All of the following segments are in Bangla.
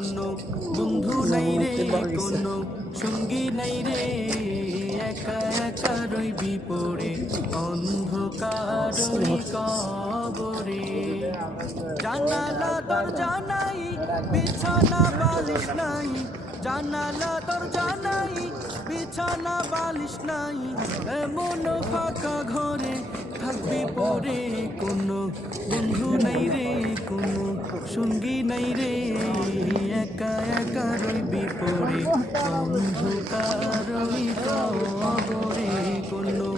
কোনো বন্ধু নাই রে, কোনো সঙ্গী নাই রে, একা একা রইবি পড়ে অন্ধকার ওই কবরে। জানালা দরজা নাই, বিছানা বালিশ নাই, জানালা দরজা নাই, বিছানা বালিশ নাই, এমন ফাঁকা ঘরে থাকবি পরে কোনো বন্ধু নাই রে, কোনো সঙ্গী নাই রে, একা একা রইবি পরে অন্ধকার ওই কবরে। কোনো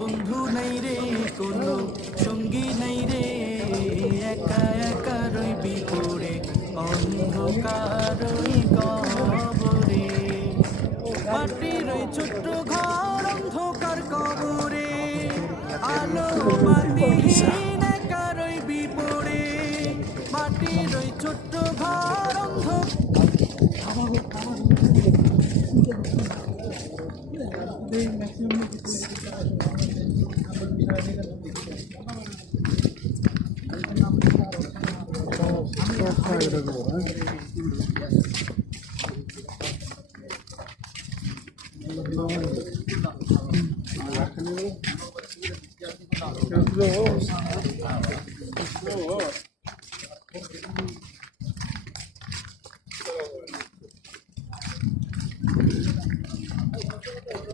বন্ধু নাই রে, কোনো সঙ্গী নাই রে, একা একা রইবি পরে অন্ধকার ওই কবরে। মাটির ওই ছোট্ট ঘর অন্ধকার কবরে, আলো বাতিহীন একা রইবি পড়ে। মাটির ওই ছোট্ট ঘর